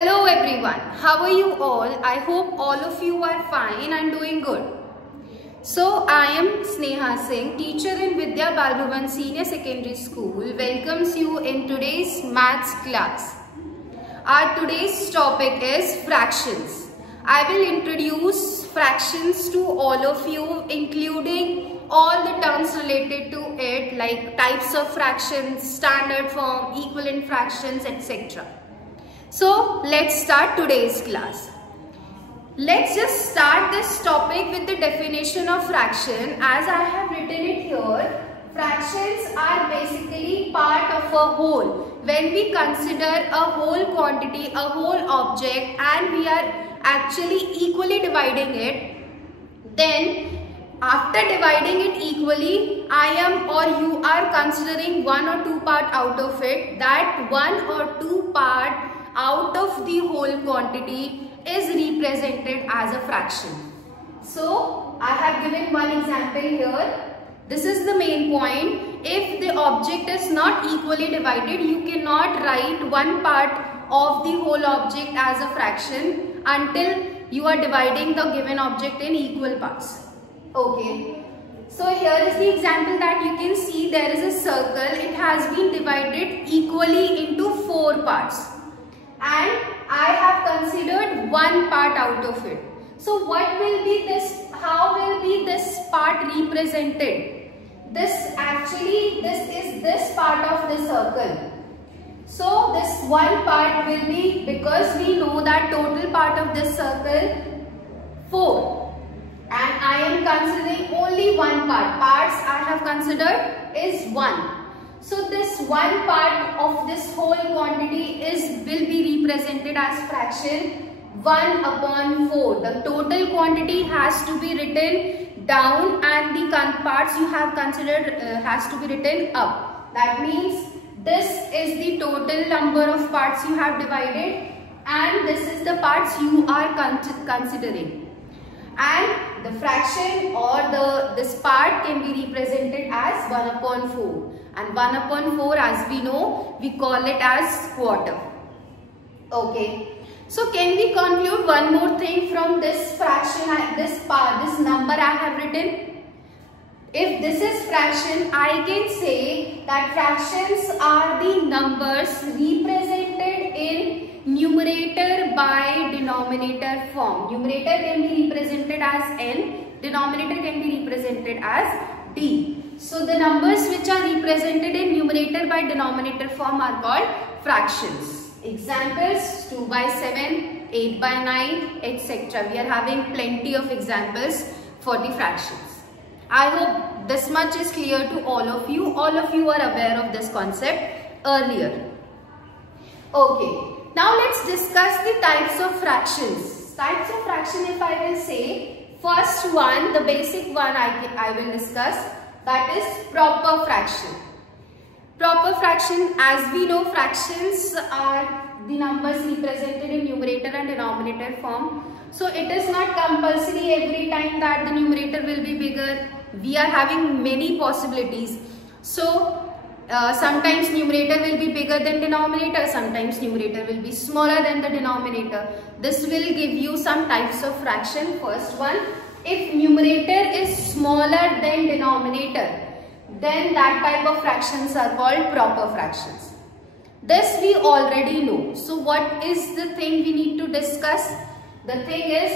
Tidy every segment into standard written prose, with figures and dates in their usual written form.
Hello everyone, how are you all? I hope all of you are fine and doing good. So I am Sneha Singh, teacher in Vidya Bal Bhavan Senior Secondary School, welcomes you in today's maths class. Our today's topic is fractions. I will introduce fractions to all of you, including all the terms related to it like types of fractions, standard form, equivalent fractions, etc. So let's start today's class. Let's just start this topic with the definition of fraction. As I have written it here, fractions are basically part of a whole. When we consider a whole quantity, a whole object, and we are actually equally dividing it, then after dividing it equally, I am or you are considering one or two part out of it. That one or two part out of the whole quantity is represented as a fraction. So I have given one example here. This is the main point. If the object is not equally divided, you cannot write one part of the whole object as a fraction until you are dividing the given object in equal parts. Okay. So here is the example that you can see. There is a circle. It has been divided equally into 4 parts. And I have considered one part out of it. So what will be this? How will be this part represented? This is this part of the circle. So this one part will be, because we know that total part of this circle 4. And I am considering only one part. Parts I have considered is 1. So this one part of this whole quantity will be represented as fraction 1 upon 4. The total quantity has to be written down and the parts you have considered has to be written up. That means this is the total number of parts you have divided and this is the parts you are considering. And the fraction or this part can be represented as 1 upon 4. And 1 upon 4, as we know, we call it as quarter. Okay. So can we conclude one more thing from this fraction, this number I have written? If this is fraction, I can say that fractions are the numbers represented in numerator by denominator form. Numerator can be represented as n, denominator can be represented as d. So the numbers which are represented in numerator by denominator form are called fractions. Examples: 2 by 7, 8 by 9, etc. We are having plenty of examples for the fractions. I hope this much is clear to all of you. All of you are aware of this concept earlier. Okay. Now let's discuss the types of fractions. Types of fraction, if I will say, first one, the basic one I will discuss, that is proper fraction. Proper fraction, as we know, fractions are the numbers represented in numerator and denominator form. So it is not compulsory every time that the numerator will be bigger. We are having many possibilities. So sometimes numerator will be bigger than denominator, sometimes numerator will be smaller than the denominator. This will give you some types of fraction. First one, if numerator is smaller than denominator, then that type of fractions are called proper fractions. This we already know. So what is the thing we need to discuss? The thing is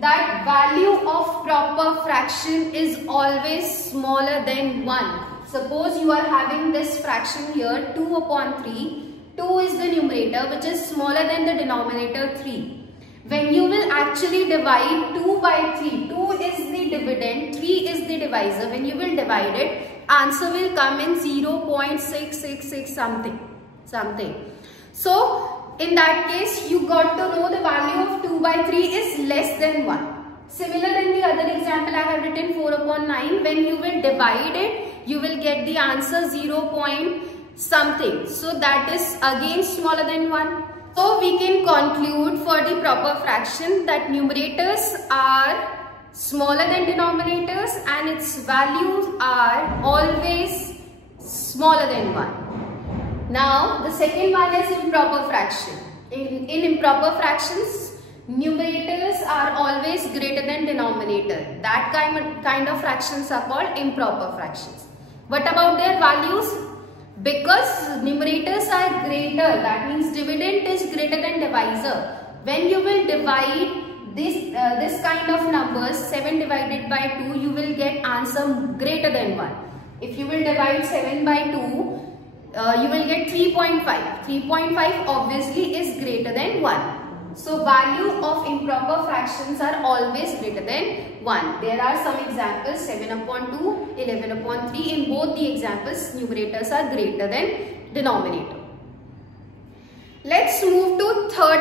that value of proper fraction is always smaller than 1. Suppose you are having this fraction here, 2 upon 3. 2 is the numerator, which is smaller than the denominator 3. When you will actually divide 2 by 3, 2 is the dividend, 3 is the divisor. When you will divide it, answer will come in 0.666 something. So in that case, you got to know the value of 2 by 3 is less than 1. Similar in the other example, I have written 4 upon 9. When you will divide it, you will get the answer 0. something. So that is again smaller than 1. So we can conclude for the proper fraction that numerators are smaller than denominators and its values are always smaller than 1. Now the second one is improper fraction. In improper fractions, numerators are always greater than denominator. That kind of fractions are called improper fractions. What about their values? Because numerators are greater, that means dividend is greater than divisor. When you will divide this kind of numbers, 7 divided by 2, you will get answer greater than 1. If you will divide 7 by 2, you will get 3.5. 3.5 obviously is greater than 1. So value of improper fractions are always greater than 1. There are some examples, 7 upon 2, 11 upon 3. In both the examples, numerators are greater than denominator. Let's move to third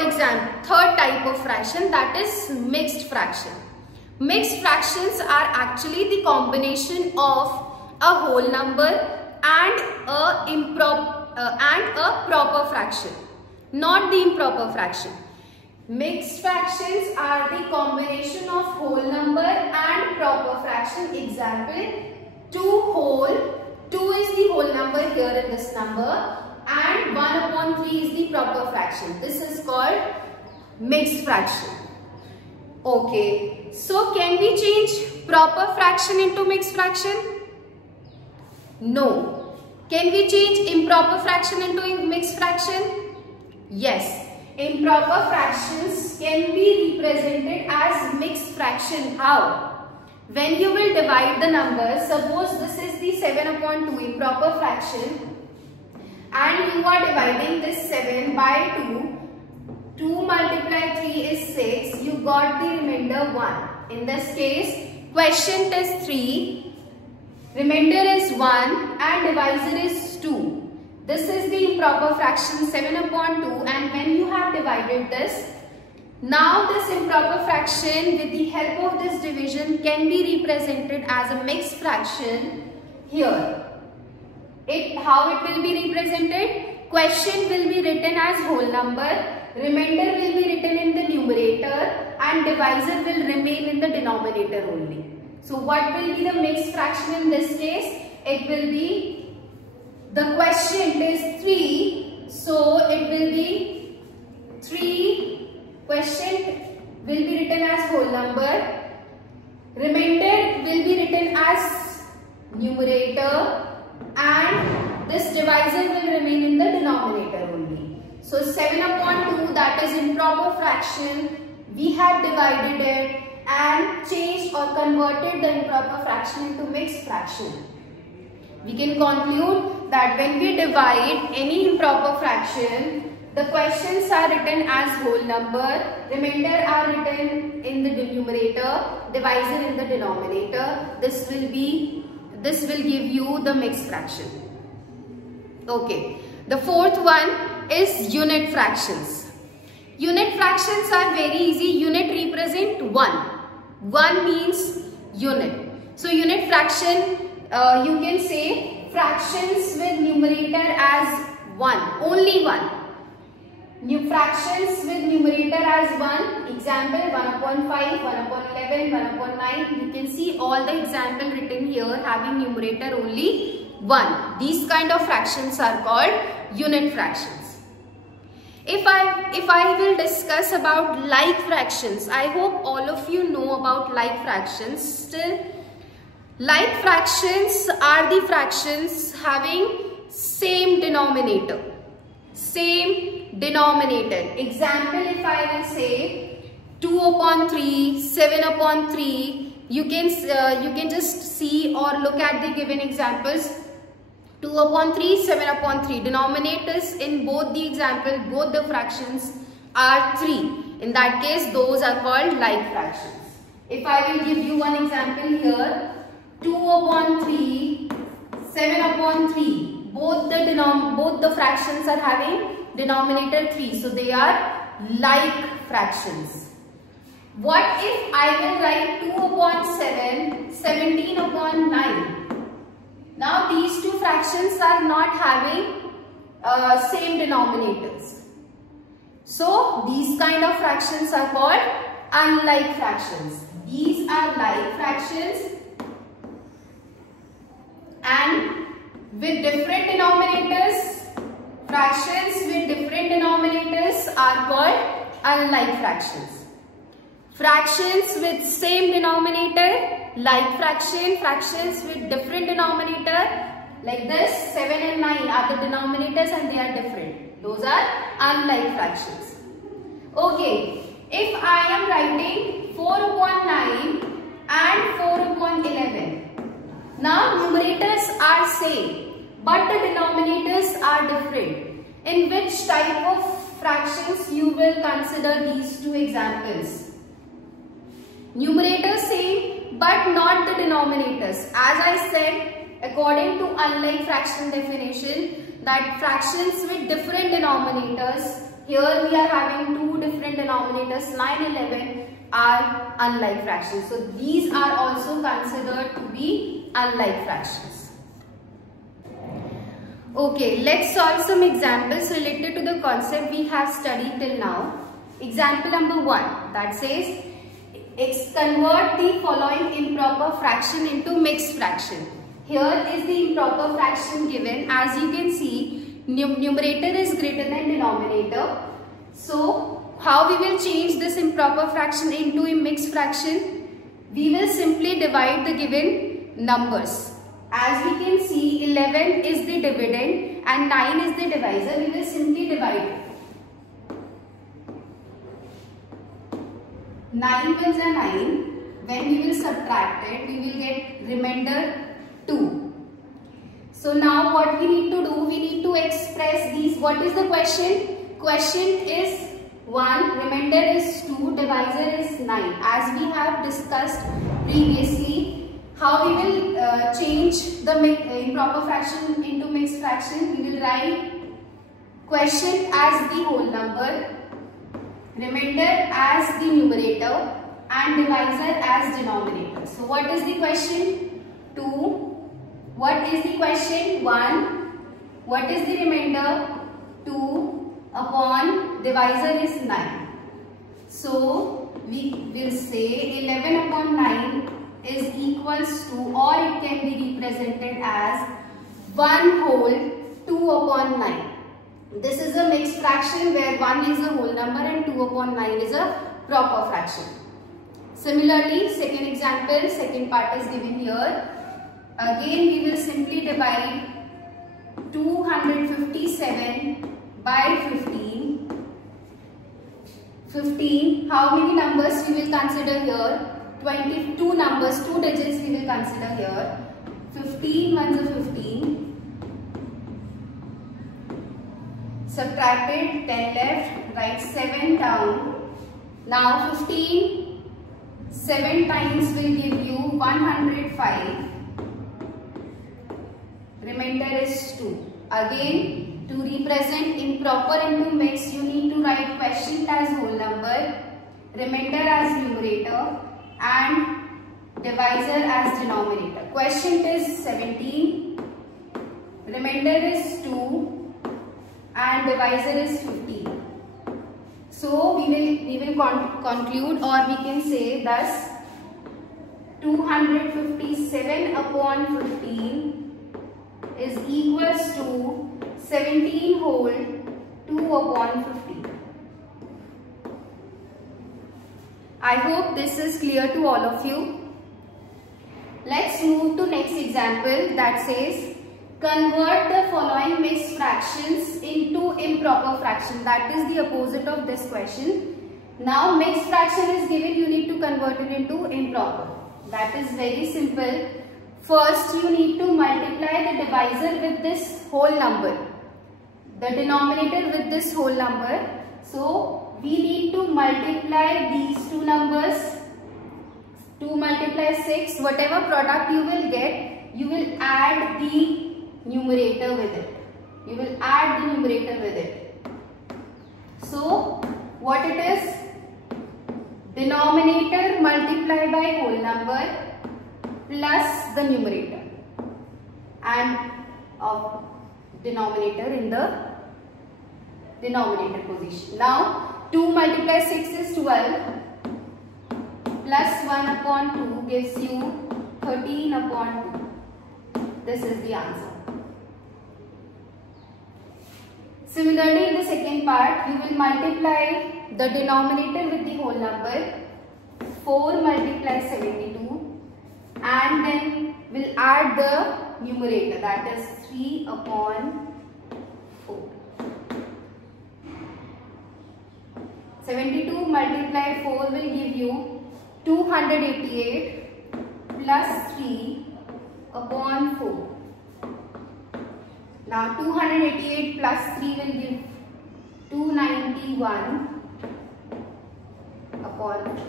type of fraction, that is mixed fraction. Mixed fractions are actually the combination of a whole number and a proper fraction, not the improper fraction. Mixed fractions are the combination of whole number and proper fraction. Example, 2 whole, 2 is the whole number here in this number, and 1 upon 3 is the proper fraction. This is called mixed fraction. Okay, so can we change proper fraction into mixed fraction? No. Can we change improper fraction into mixed fraction? Yes. Improper fractions can be represented as mixed fraction. How? When you will divide the numbers, suppose this is the 7 upon 2 improper fraction, and you are dividing this 7 by 2. 2 multiplied 3 is 6. You got the remainder 1. In this case, quotient is 3, remainder is 1, and divisor is 2. This is the improper fraction 7 upon 2, and when you have divided this, now this improper fraction with the help of this division can be represented as a mixed fraction here. How it will be represented? Quotient will be written as whole number, remainder will be written in the numerator, and divisor will remain in the denominator only. So what will be the mixed fraction in this case? It will be, the quotient is 3, so it will be 3, quotient will be written as whole number, remainder will be written as numerator, and this divisor will remain in the denominator only. So 7 upon 2, that is improper fraction, we have divided it and changed or converted the improper fraction into mixed fraction. We can conclude that when we divide any improper fraction, the quotients are written as whole number, remainder are written in the numerator, divisor in the denominator. This will give you the mixed fraction. Okay. The fourth one is unit fractions. Unit fractions are very easy. Unit represent 1. 1 means unit. So unit fraction, you can say fractions with numerator as 1. Only 1. New fractions with numerator as 1. Example 1 upon 5, 1 upon 11, 1 upon 9. You can see all the example written here having numerator only 1. These kind of fractions are called unit fractions. If I will discuss about like fractions, I hope all of you know about like fractions. Still, like fractions are the fractions having same denominator. Same denominator. Example, if I will say 2 upon 3, 7 upon 3, you can just see or look at the given examples. 2 upon 3, 7 upon 3. Denominators in both the example, both the fractions are 3. In that case, those are called like fractions. If I will give you one example here, 2 upon 3, 7 upon 3. Both the fractions are having denominator 3. So they are like fractions. What if I will write 2 upon 7, 17 upon 9? Now these two fractions are not having same denominators. So these kind of fractions are called unlike fractions. These are like fractions, and with different denominators, fractions with different denominators are called unlike fractions. Fractions with same denominator, like fraction, fractions with different denominator, like this 7 and 9 are the denominators and they are different. Those are unlike fractions. Okay, if I am writing 4 upon 9 and 4 upon 11. Now numerators are same but the denominators are different. In which type of fractions you will consider these two examples? Numerators same but not the denominators. As I said, according to unlike fraction definition, that fractions with different denominators, here we are having two different denominators, 9 and 11 are unlike fractions. So these are also considered to be unlike fractions. Okay, let's solve some examples related to the concept we have studied till now. Example number 1, that says, convert the following improper fraction into mixed fraction. Here is the improper fraction given. As you can see, numerator is greater than denominator. So, how we will change this improper fraction into a mixed fraction? We will simply divide the given numbers. As we can see, 11 is the dividend and 9 is the divisor. We will simply divide it. 9 ones are 9. When we will subtract it, we will get remainder 2. So now what we need to do, we need to express these. What is the question? Question is 1, remainder is 2, divisor is 9. As we have discussed previously, how we will change the improper fraction into mixed fraction? We will write question as the whole number, remainder as the numerator and divisor as denominator. So what is the question? 2. What is the question? 1. What is the remainder? 2 upon divisor is 9. So we will say 11 upon 9 is equals to, or it can be represented as 1 whole 2 upon 9. This is a mixed fraction where 1 is a whole number and 2 upon 9 is a proper fraction. Similarly, second example, second part is given here. Again, we will simply divide 257 by 15. 15, how many numbers we will consider here? 22 numbers, 2 digits we will consider here. 15 ones are 15. Subtracted, 10 left, write 7 down. Now 15, 7 times will give you 105. Remainder is 2. Again, to represent improper into mixed, you need to write quotient as whole number, remainder as numerator and divisor as denominator. Quotient is 17, remainder is 2 and divisor is 15. So we will conclude, or we can say thus 257 upon 15 is equals to 17 whole 2 upon 15. I hope this is clear to all of you. Let's move to next example, that says convert the following mixed fractions into improper fraction. That is the opposite of this question. Now mixed fraction is given, you need to convert it into improper. That is very simple. First you need to multiply the divisor with this whole number, the denominator with this whole number. So we need to multiply these two numbers. 2 multiply 6, whatever product you will get, you will add the numerator with it. You will add the numerator with it. So what it is? Denominator multiplied by whole number plus the numerator and of denominator in the denominator position. Now 2 multiplied 6 is 12 plus 1 upon 2 gives you 13 upon 2. This is the answer. Similarly, in the second part, you will multiply the denominator with the whole number. 4 multiply 72, and then we'll add the numerator, that is 3 upon 4. 72 multiply 4 will give you 288 plus 3 upon 4. Now 288 plus 3 will give 291 upon 4.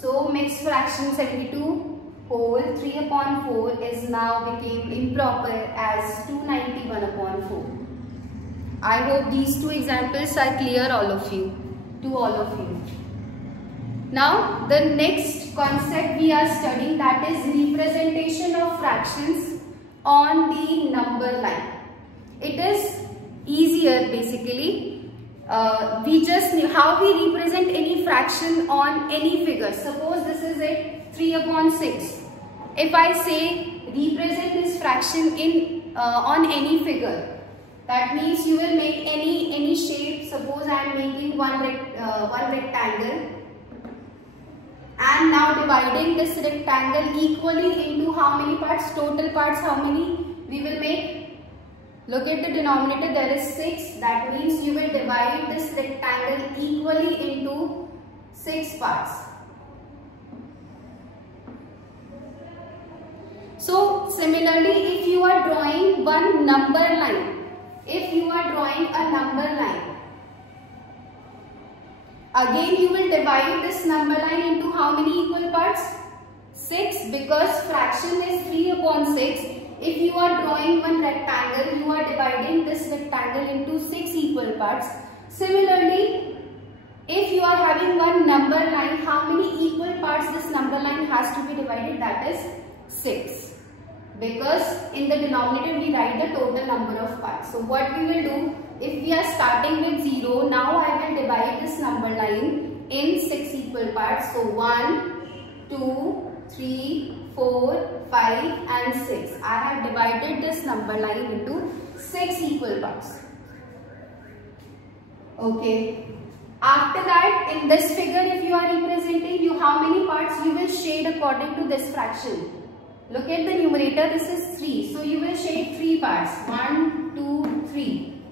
So mixed fraction 72 whole 3 upon 4 is now became improper as 291 upon 4. I hope these two examples are clear all of you. Now the next concept we are studying, that is representation of fractions on the number line. It is easier basically. We just knew how we represent any fraction on any figure. Suppose this is it 3 upon 6. If I say represent this fraction in on any figure, that means you will make any shape. Suppose I am making one rectangle, and now dividing this rectangle equally into how many parts? Total parts how many we will make? Look at the denominator, there is 6. That means you will divide this rectangle equally into 6 parts. So similarly, if you are drawing one number line, again you will divide this number line into how many equal parts? 6, because fraction is 3 upon 6. If you are drawing one rectangle, you are dividing this rectangle into 6 equal parts. Similarly, if you are having one number line, how many equal parts this number line has to be divided? That is 6. Because in the denominator we write the total number of parts. So what we will do, if we are starting with 0, now I will divide this number line in 6 equal parts. So 1, 2, 3, 4, 5 and 6. I have divided this number line into 6 equal parts. Okay. After that, in this figure, if you are representing, how many parts you will shade according to this fraction? Look at the numerator, this is 3. So you will shade 3 parts. 1, 2, 3.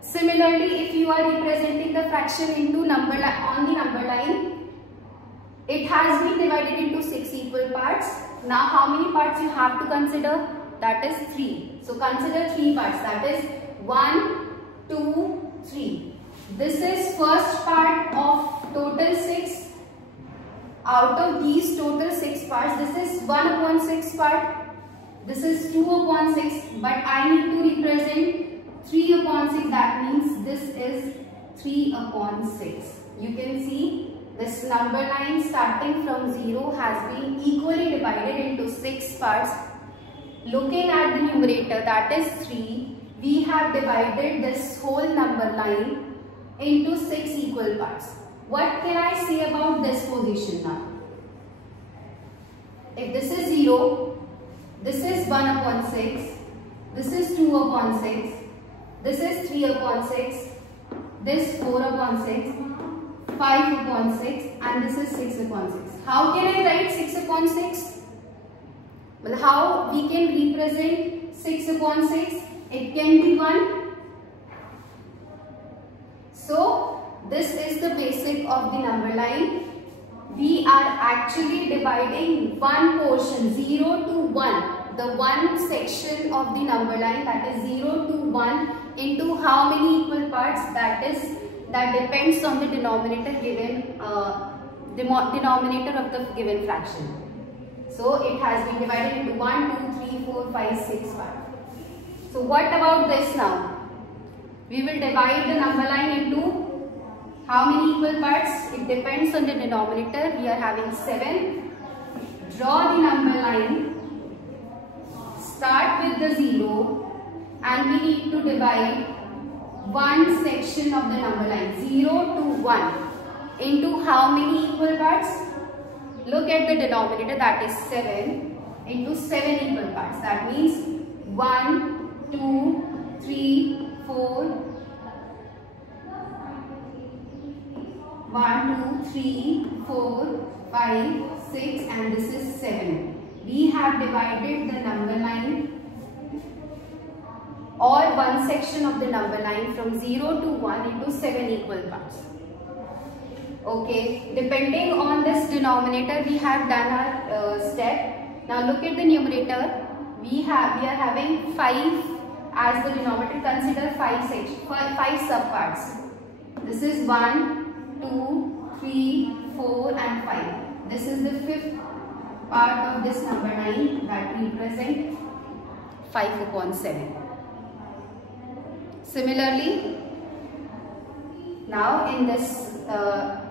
Similarly, if you are representing the fraction into number on the number line, it has been divided into 6 equal parts. Now how many parts you have to consider? That is 3. So consider 3 parts, that is 1, 2, 3. This is first part of total 6. Out of these total 6 parts, this is 1 upon 6 part. This is 2 upon 6. But I need to represent 3 upon 6. That means this is 3 upon 6. You can see this number line starting from 0 has been equally divided into 6 parts. Looking at the numerator, that is 3, we have divided this whole number line into 6 equal parts. What can I say about this position now? If this is 0, this is 1 upon 6, this is 2 upon 6, this is 3 upon 6, this 4 upon 6, 5 upon 6 and this is 6 upon 6. How can I write 6 upon 6? Well, how we can represent 6 upon 6? It can be 1. So, this is the basic of the number line. We are actually dividing one portion 0 to 1. The one section of the number line, that is 0 to 1, into how many equal parts? That depends on the denominator given, denominator of the given fraction. So it has been divided into 1, 2, 3, 4, 5, 6 parts. So what about this now? We will divide the number line into how many equal parts? It depends on the denominator. We are having 7. Draw the number line. Start with the 0 and we need to divide one section of the number line 0 to 1 into how many equal parts? Look at the denominator, that is 7 into 7 equal parts. That means 1, 2, 3, 4, 3, 4, 5, 6 and this is 7. We have divided the number line or one section of the number line from 0 to 1 into 7 equal parts. Okay, depending on this denominator we have done our step. Now look at the numerator. We are having 5 as the denominator. Consider 5 subparts. This is 1, 2, 3, 4 and 5. This is the 5th part of this number line that represent 5/7. Similarly, now in this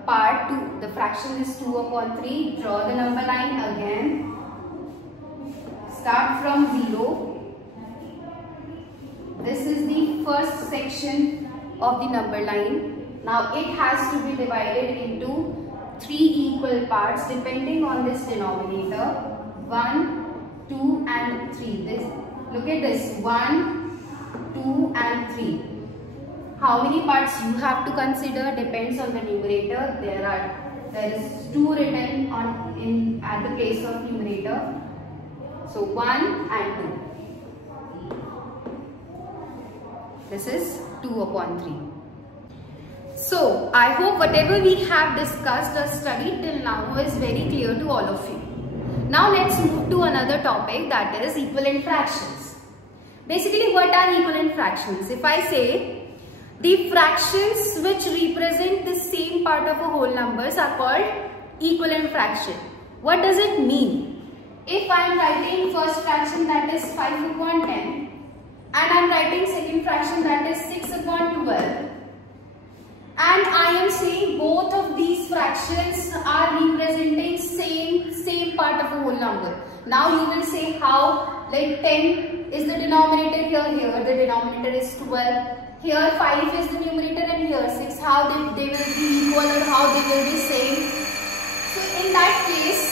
part 2, the fraction is 2/3. Draw the number line again. Start from 0. This is the first section of the number line. Now it has to be divided into 3 equal parts depending on this denominator. 1, 2 and 3. Look at this. 1, 2 and 3. How many parts you have to consider depends on the numerator. There is 2 written at the place of numerator. So 1 and 2. This is 2/3. So I hope whatever we have discussed or studied till now is very clear to all of you. Now let's move to another topic, that is equivalent fractions. Basically, what are equivalent fractions? If I say the fractions which represent the same part of a whole numbers are called equivalent fraction. What does it mean? If I am writing first fraction, that is 5/10, and I am writing second fraction, that is 6/12, and I am saying both of these fractions are representing same part of a whole number. Now you will say how, like 10 is the denominator here the denominator is 12, here 5 is the numerator and here 6, how they will be equal or how they will be same. So in that case,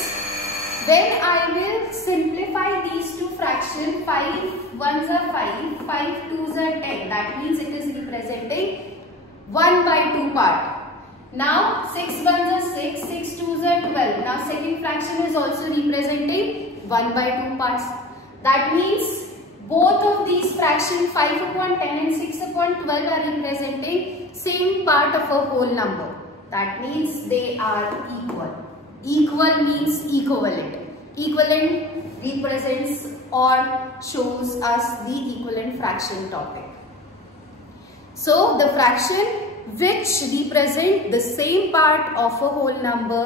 when I will simplify these two fractions, 5 ones are 5, 5 twos are 10, that means it is representing 1/2 part. Now 6 ones are 6, 6 twos are 12. Now second fraction is also representing 1/2 parts. That means both of these fractions 5/10 and 6/12 are representing same part of a whole number. That means they are equal. Equal means equivalent. Equivalent represents or shows us the equivalent fraction topic. So the fraction which represent the same part of a whole number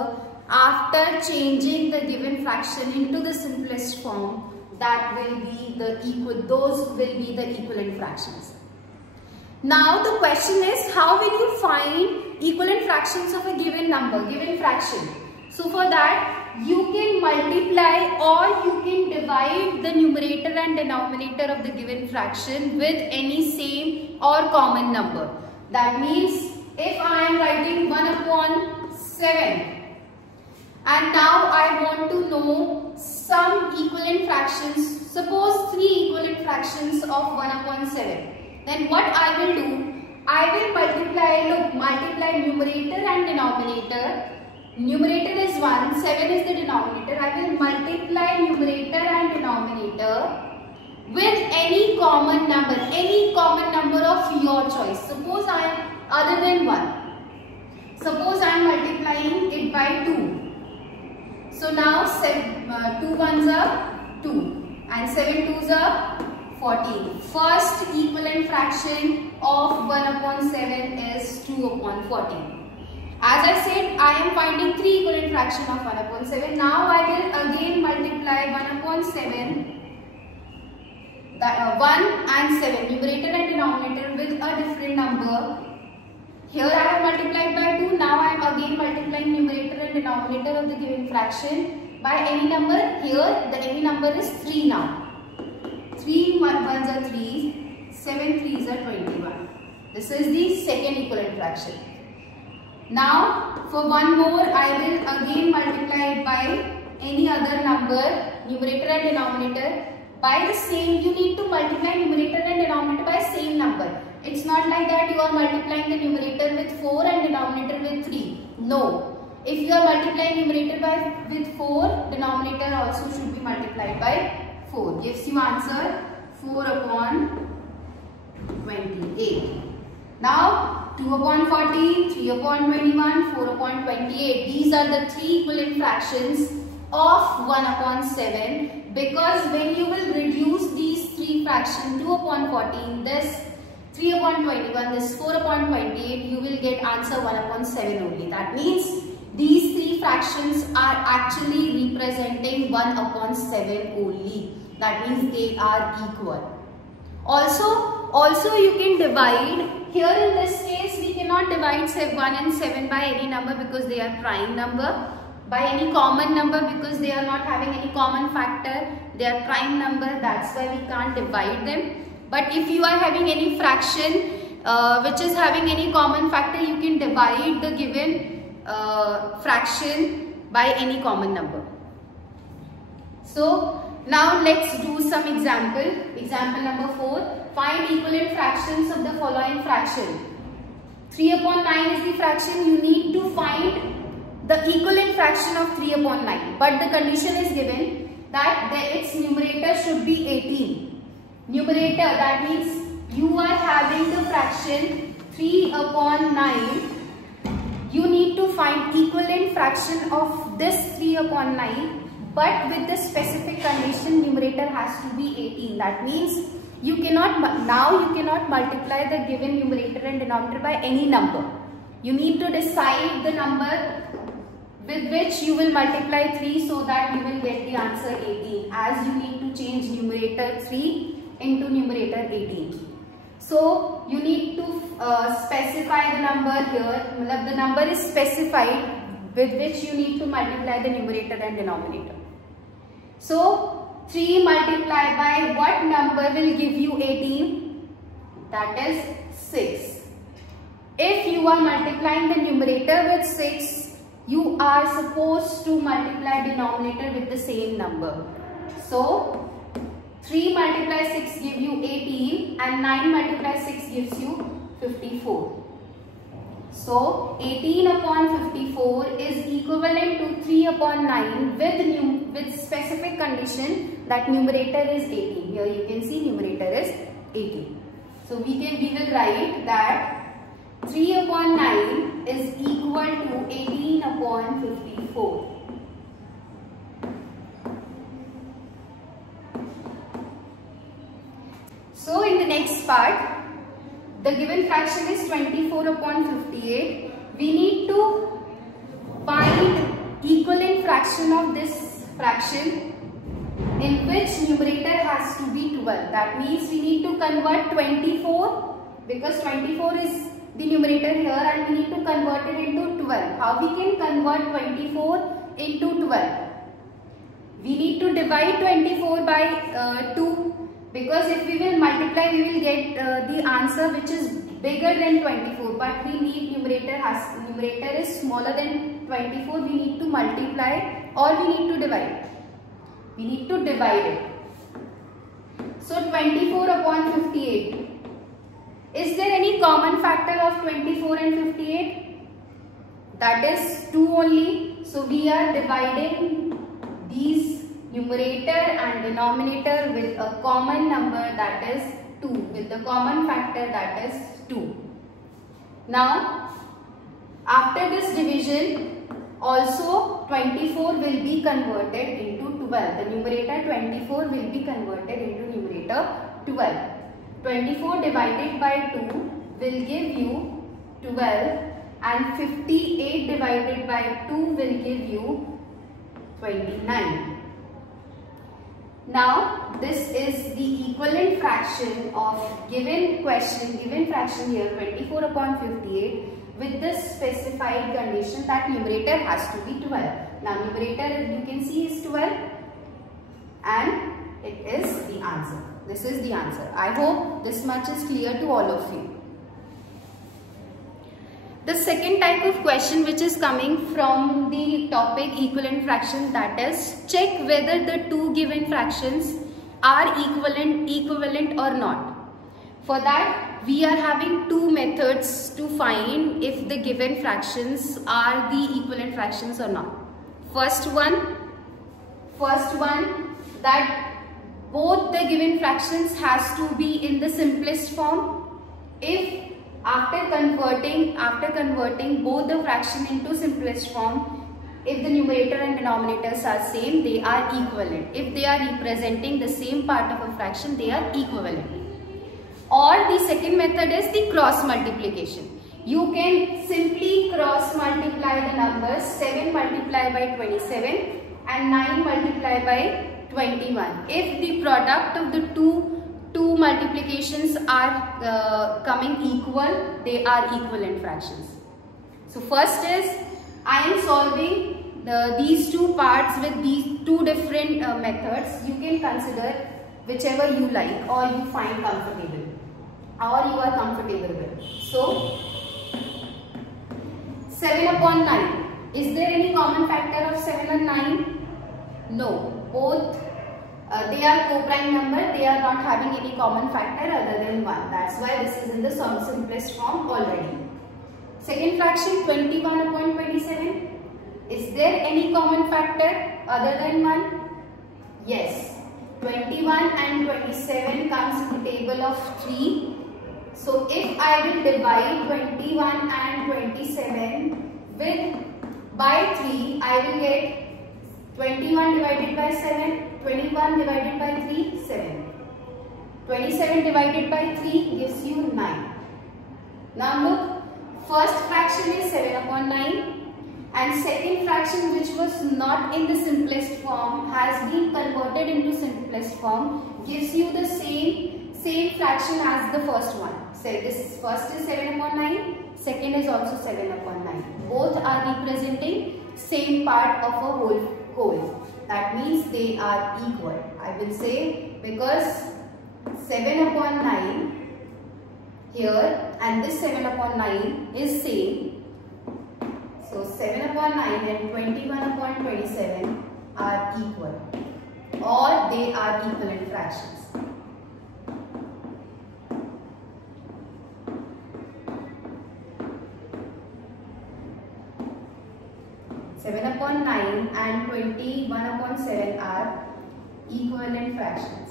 after changing the given fraction into the simplest form, that will be those will be the equivalent fractions. Now the question is, how will you find equivalent fractions of a given number, given fraction? So for that, you can multiply or you can divide the numerator and denominator of the given fraction with any same or common number. That means if I am writing 1/7 and now I want to know some equivalent fractions, suppose 3 equivalent fractions of 1/7, then what I will do, I will multiply numerator and denominator. Numerator is 1, 7 is the denominator. I will multiply numerator and denominator with any common number of your choice. Suppose I am other than 1. Suppose I am multiplying it by 2. So now 2 ones are 2 and 7 twos are 14. First equivalent fraction of 1/7 is 2/14. As I said, I am finding 3 equivalent fraction of 1/7. Now I will again multiply 1/7, 1 and 7, numerator and denominator with a different number. Here I have multiplied by 2. Now I am again multiplying numerator and denominator of the given fraction by any number. Here the any number is 3 now. 3 ones are 3, 7 threes are 21. This is the second equivalent fraction. Now for one more, I will again multiply it by any other number, numerator and denominator by the same. You need to multiply numerator and denominator by same number. It's not like that you are multiplying the numerator with 4 and denominator with 3. No. If you are multiplying numerator with 4, denominator also should be multiplied by 4. Gives you answer 4 upon 28. Now 2 upon 14, 3 upon 21, 4 upon 28. These are the three equivalent fractions of 1 upon 7, because when you will reduce these three fractions, 2 upon 14, this 3 upon 21, this 4 upon 28, you will get answer 1 upon 7 only. That means these three fractions are actually representing 1 upon 7 only. That means they are equal. Also you can divide. Here in this case we cannot divide 1 and 7 by any number because they are prime number. By any common number because they are not having any common factor. They are prime number, that's why we can't divide them. But if you are having any fraction which is having any common factor, you can divide the given fraction by any common number. So now let's do some example. Example number 4. Find equivalent fractions of the following fraction. 3 upon 9 is the fraction. You need to find the equivalent fraction of 3 upon 9. But the condition is given that its numerator should be 18. Numerator, that means you are having the fraction 3 upon 9. You need to find equivalent fraction of this 3 upon 9. But with the specific condition, numerator has to be 18. That means you cannot multiply the given numerator and denominator by any number. You need to decide the number with which you will multiply 3 so that you will get the answer 18, as you need to change numerator 3 into numerator 18. So you need to specify the number here. The number is specified with which you need to multiply the numerator and denominator. So 3 multiplied by what number will give you 18? That is 6. If you are multiplying the numerator with 6, you are supposed to multiply denominator with the same number. So 3 multiply 6 gives you 18 and 9 multiply 6 gives you 54. So 18 upon 54 is equivalent to 3 upon 9 with specific condition that numerator is 18. Here you can see numerator is 18. So we will write that 3 upon 9 is equal to 18 upon 54. So in the next part, the given fraction is 24 upon 58. We need to find equivalent fraction of this fraction in which numerator has to be 12. That means we need to convert 24, because 24 is the numerator here, and we need to convert it into 12. How we can convert 24 into 12? We need to divide 24 by 2. Because if we will multiply, we will get the answer which is bigger than 24. But we need numerator is smaller than 24. We need to multiply or we need to divide. We need to divide it. So 24 upon 58. Is there any common factor of 24 and 58? That is 2 only. So we are dividing these numerator and denominator with a common number, that is 2, with the common factor, that is 2. Now after this division also 24 will be converted into 12. The numerator 24 will be converted into numerator 12. 24 divided by 2 will give you 12 and 58 divided by 2 will give you 29. Now this is the equivalent fraction of given fraction here 24 upon 58 with the specified condition that numerator has to be 12. Now numerator you can see is 12 and it is the answer. This is the answer. I hope this much is clear to all of you. The second type of question which is coming from the topic equivalent fraction, that is check whether the two given fractions are equivalent or not. For that we are having two methods to find if the given fractions are the equivalent fractions or not. First one, that both the given fractions has to be in the simplest form. If after converting both the fraction into simplest form, if the numerator and denominators are same, they are equivalent. If they are representing the same part of a fraction, they are equivalent. Or the second method is the cross multiplication. You can simply cross multiply the numbers 7 multiplied by 27 and 9 multiplied by 21. If the product of the two multiplications are coming equal, they are equivalent fractions. So first is, I am solving these two parts with these two different methods. You can consider whichever you like or you find comfortable or you are comfortable with. So 7 upon 9. Is there any common factor of 7 and 9? No. Both they are co-prime number. They are not having any common factor other than 1. That's why this is in the simplest form already. Second fraction, 21 upon 27. Is there any common factor other than 1? Yes. 21 and 27 comes in the table of 3. So if I will divide 21 and 27 by 3, I will get 21 divided by 7, 21 divided by 3, 7. 27 divided by 3 gives you 9. Now look, first fraction is 7 upon 9 and second fraction, which was not in the simplest form, has been converted into simplest form, gives you the same fraction as the first one. So this first is 7 upon 9, second is also 7 upon 9. Both are representing same part of a whole. That means they are equal. I will say, because 7 upon 9 here and this 7 upon 9 is same. So 7 upon 9 and 21 upon 27 are equal, or they are equivalent fractions. Seven upon 9 and 21 upon 7 are equivalent fractions.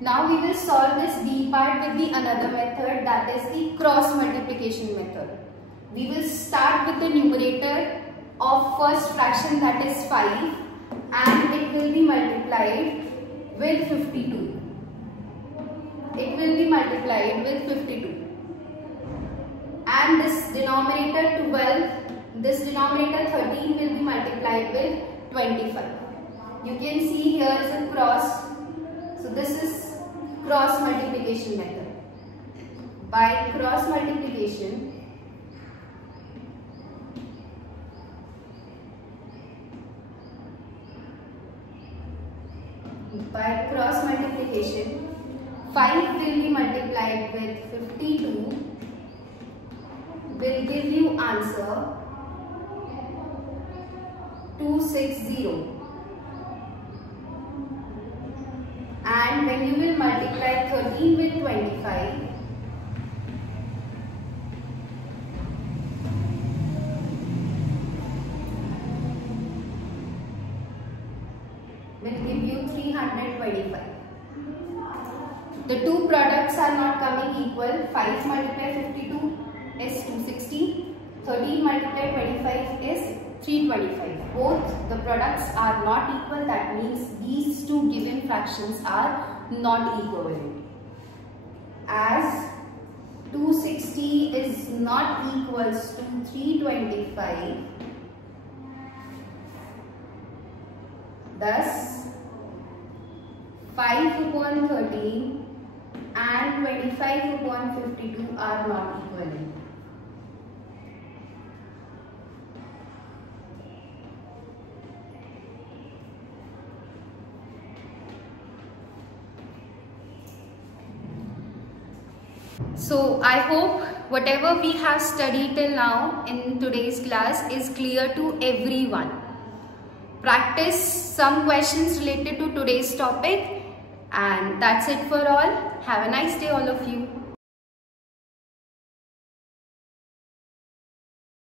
Now we will solve this B part with the another method, that is the cross multiplication method. We will start with the numerator of first fraction, that is 5, and it will be multiplied with 52. It will be multiplied with 52. And this denominator 12, this denominator 13 will be multiplied with 25. You can see here is a cross. So this is cross multiplication method. By cross multiplication, by cross multiplication, 5 will be multiplied with 52 will give you answer 260. And when you will multiply 13 with 25, will give you 325. The two products are not coming equal. 5 multiplied 52 is 260. 13 multiplied 25 is 325. Both the products are not equal. That means these two given fractions are not equivalent. As 260 is not equals to 325, thus 5 upon 13 and 25 upon 52 are not equivalent. So I hope whatever we have studied till now in today's class is clear to everyone. practice some questions related to today's topic. And that's it for all. Have a nice day all of you.